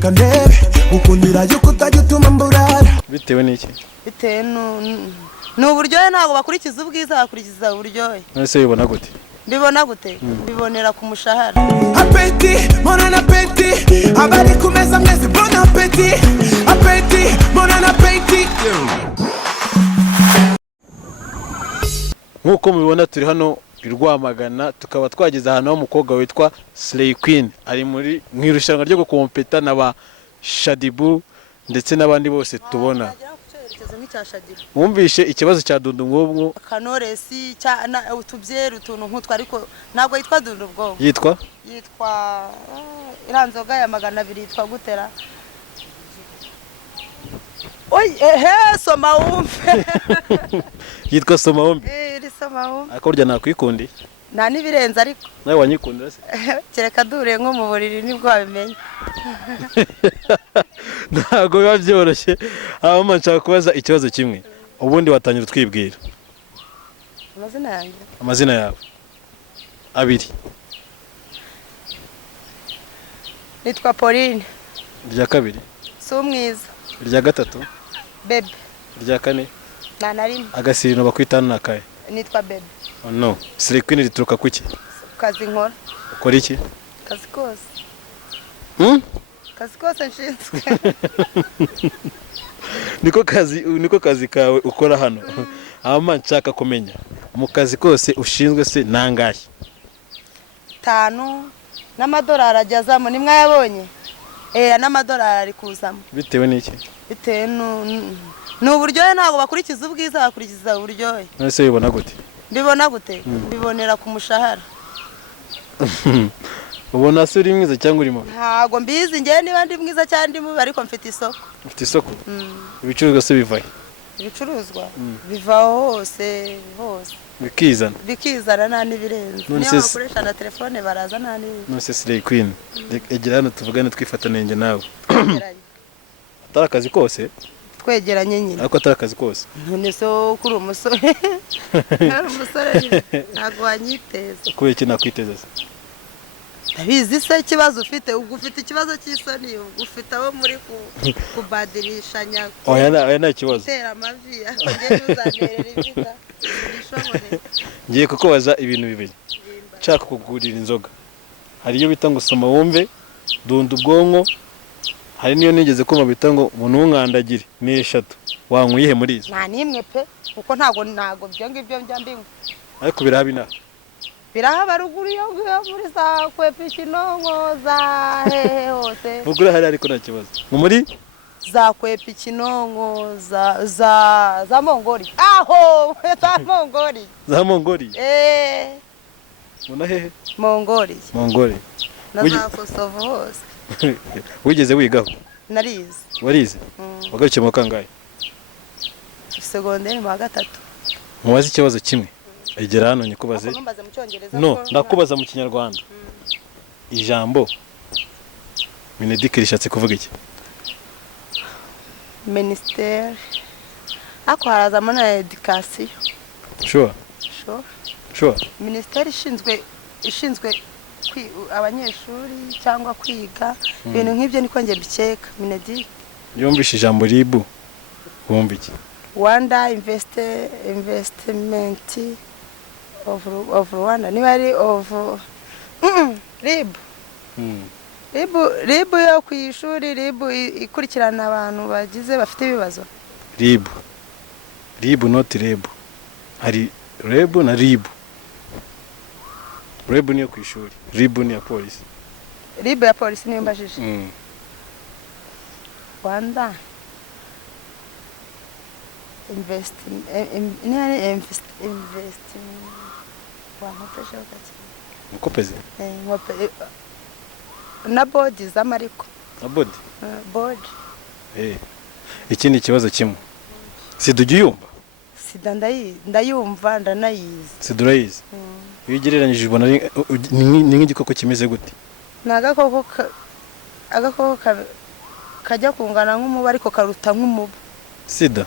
reka ndebe ukundira yuko utajya utuma mburara. Bitewe n'iki? Bitewe n'uburyohe, ntabwo bakurikiza ubwiza, bakurikiza uburyohe. Nese bibona gute? Mbibona gute? Mbibonera ku mushahara. Appétit, mon appétit, abari ku meza mwese bon appétit. Appétit, mon appétit. Nkuko mubibona turi hano i Rwamagana, tukaba twageze ahantu umukobwa witwa Slay Queen ari muri mwirushanwa ryo gukompeta n'aba Shadibu ndetse n'abandi bose tubona. Wumvishe ikibazo cya Dundu ngubwo Kanoresi cyana utubyera utuntu nk'utwa, ariko ntabwo yitwa Dundu ubwo. Yitwa iranzoga ya 200 yitwa gutera. Oy soma wumve. Yitwa Soma Wumve. Iri soma wumve. Akorya nakwikundi. Nta nibirenza ariko. Nawe wanyikundira se? Kereka dure nko mu buriri nibwo wabimenye. Ntago biba byoroshye. Mama nshaka kubaza ikibazo kimwe. Ubundi watangira twibwira. Amazina yanjye. Amazina yawe. Abiri. Nitwa Pauline. Irya kabiri. Sumwiza. Irya gatatu. Bebe. Irya kane. Nanarimo. Agasirino bakwitana nakaye. Nitwa Bebe. Oh no. Slay Queen rituruka kuki? Kazi nkora. Ukora iki? Kazi kose. Kazi kose nshinzwe. Niko kazi kawe ukora hano. Mama nshaka kumenya mu kazi kose ushinzwe se nangahe? 5 n'amadolari ajyazamo, nimwe yabonye. N'amadolari ari kuzamo. Bitewe n'iki? Bitewe n'uburyohe, ntabwo bakurikiza ubwiza, bakurikiza uburyohe. Nese bibona gute? Mbibona gute? Mbibonera ku mushahara. Ubona se uri mwiza cyangwa uri mubi? Ntabwo mbizi ngiye niba ndi mwiza cyangwa ndi mubi, ariko mfite isoko. Ufite isoko? Ibicuruzwa se bivahe? Ibicuruzwa bivaho hose. Bikizana nta nibirenze. Niyo bakoresha na telefone baraza nta nibirenze. Nose Slay Queen, egera hano tuvugane twifatanenge nawe. Atari akazi kose? Twegeranye nyine. Ariko atari akazi kose? None so kuri umusore. Ari umusore ntabwo wanyiteza. Kubera iki nakwiteza se? Ndabizi se ikibazo ufite, ugufite ikibazo cy'isoni, ufite abo muri kubadirishanya. Oya nta kibazo. Tera amavi akongera uzanterera ibiga. Ngiye kukubaza ibintu bibiri. Nshaka kugurira inzoga. Hari iyo bita ngo Soma Wumve, Dundu ubwonko. Hari niyo nigeze kumva bita ngo Mununkandagire, ni 3. Wankwiye muri izo? Nta nimwe pe, kuko ntago byo ngibyo mbyambinga. Ariko birahabina. Birahaba ruguru yo muri za Kwepikinongo za hehe hose. Bugura hari ariko nta kibazo. Muri za Kwepikinongo za Mongoli. Aho za Mongoli. Za Mongoli. Una hehe? Mongoli. Na za Kosovo hose. Wigeze wigaho? Narize. Warize? Wagarukiye mu kangahe? Secondaire mu 3. Mubaze ikibazo kimwe. Egera hano nyikubaze. No, ndakubaza mu Kinyarwanda. Ijambo Mineduc rishatse kuvuga iki? Ministère akwarazamo na education. Sure. Ministère ishinzwe abanyeshuri cyangwa kwiga ibintu nk'ibyo, niko nge bikeka. Mineduc yumvishe ijambo ribu wumva iki? Rwanda investment of Rwanda, niba ari of ribu yo ku ishuri, ribu ikurikirana abantu bagize bafite ibibazo. Ribu not rebu. Hari rebu na ribu. Rebu niyo ku ishuri, ribu ni ya polisi. Ribu ya polisi niyo mbajije. Rwanda investment. Mukopeze? Na bodi z'amariko. Na bodi? Bodi. Ikindi kibazo kimwe. Sida ujya uyumva? Sida ndayumva ndanayizi. Sida urayizi? Iyo ugereranyije ubona ni nk'igikoko kimeze gute? Ni agakoko kajya kungana nk'umubu ariko karuta nk'umubu. Sida?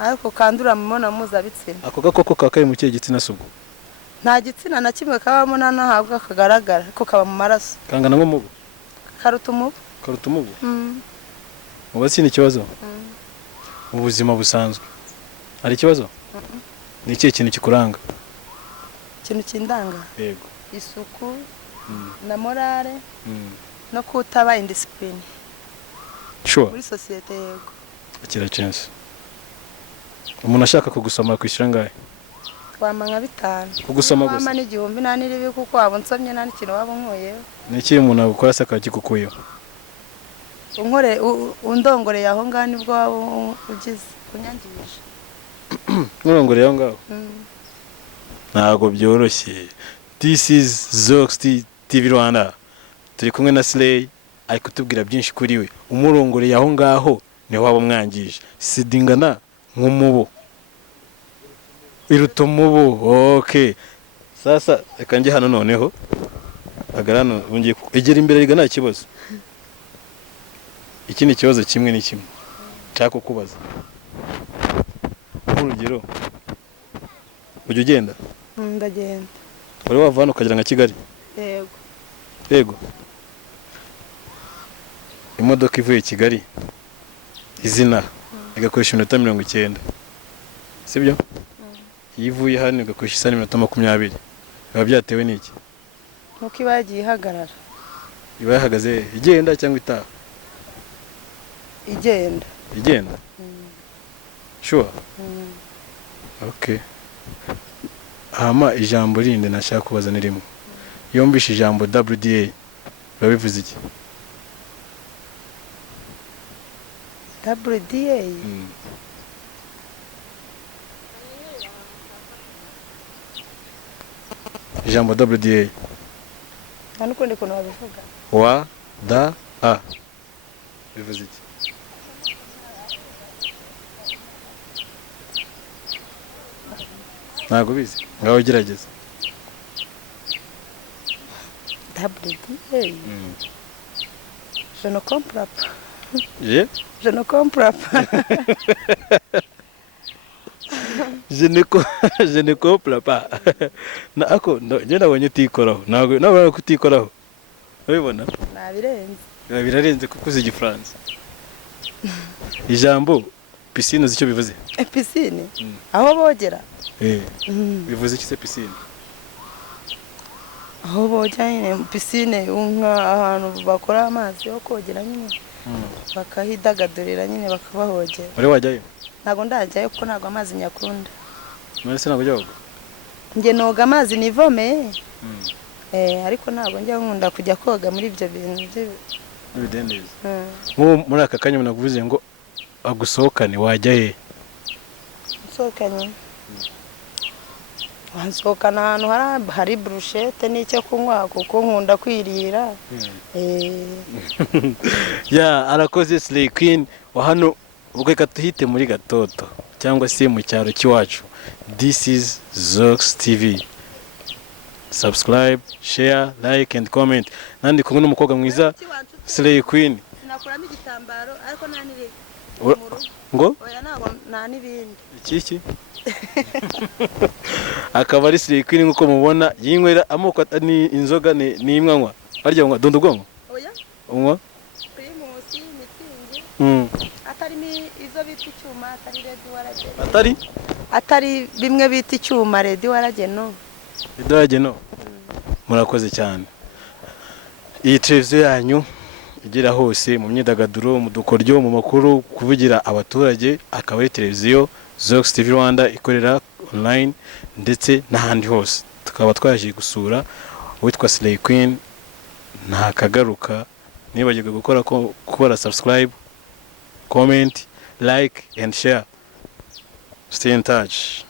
Ariko kandura mu mibonano mpuzabitsina. Ako gakoko kakaye mu kihe gitsina se ubwo? Nta gitsina na kimwe kabamo, nanahabwa kagaragara ariko kaba mu maraso. Kangana nk'umubu? Karuta umubu. karuta umubu uba si ikibazo mu buzima busanzwe hari ikibazo ni ikihe kintu kikuranga ikintu kindanga yego isuku na morale no kutaba indiscipline sure muri societe yego akira chance umuntu ashaka kugusoma kwishyura ngahe wama nka 5 kugusoma gusa wama n'igihumbi nani ribi kuko waba nsomye nani kintu waba nkoyeho ni iki umuntu agukora saka kikukuyeho unkore undongoreye aho ngaho nibwo waba ugize kunyangirije nkurongoreye aho ngaho ntago byoroshye. This is Zox TV Rwanda turi kumwe na Slay ari kutubwira byinshi kuri we umurongoreye aho ngaho ni waba mwangije sidingana nk'umubu iruta umubu. Okay sasa reka nje hano noneho agarano ungiye egera imbere riga nta kibazo. Iki ni kibazo kimwe ni kimwe nshaka kubaza urugero ujye ugenda ndagenda wari wavana ukagira nka Kigali yego yego imodoka ivuye Kigali izina igakoresha iminota 90 sibyo yivuye hano igakoresha isa n'iminota 20 biba byatewe n'iki nuko ibagiye ihagarara iba yahagaze igenda cyangwa itaha igenda sure okay hama ijambo rinde nashaka kubaza ni rimwe yombisha ijambo WDA babivuze iki WDA ijambo WDA nukundi kuntu babivuga wa da a bivuze iki ntago bizi ngaho gerageza WDA je ne comprends pas je ne comprends pas je ne comprends pas na ako nje nabonye utikoraho ntago nabona kutikoraho ubibona birarenze kuko uzi igifaransa ijambo piscine uzi icyo bivuze piscine aho bogera bivuze iki se piscine aho bogera nyine piscine ahantu bakora amazi yo kogera nyine bakahidagadurira nyine bakabahogera uri wajyayo ntago ndajyayo kuko ntago amazi nyakunda none se ntago jyago nge noga amazi nivome ariko ntago njya nkunda kujya koga muri ibyo bintu n'ibidendezi muri aka kanya nakuvuze ngo agusohokane wajya he nsohokanye wansohokana ahantu hari brushette n'icyo kunywa kuko nkunda kwirira ya arakoze Slay Queen wa hano ubwo reka tuhite muri Gatoto cyangwa se mu cyaro cy'iwacu. This is Zox TV. Subscribe, share, like and comment. Nandi kumwe n'umukobwa mwiza Slay Queen. Sinakuramo igitambaro ariko nta nibindi. Ngo? Oya ntago nta nibindi. Iki? Akaba ari Slay Queen nkuko mubona yinywera amoko ni inzoga ni imwanywa. Barya ngo dondo gongo? Oya. Unywa? Primus, mitsingi. Atari izo bita icyuma atari redi warageno. Atari bimwe bita icyuma redi warageno. Redi warageno. Murakoze cyane. Iyi televiziyo yanyu igera hose mu myidagaduro mu dukoryo mu makuru kuvugira abaturage akaba ari televiziyo Zox TV Rwanda ikorera online ndetse n'ahandi hose. Tukaba twaje gusura witwa Slay Queen nta kagaruka nibagirwe gukora subscribe, comment, like and share. Stay in touch.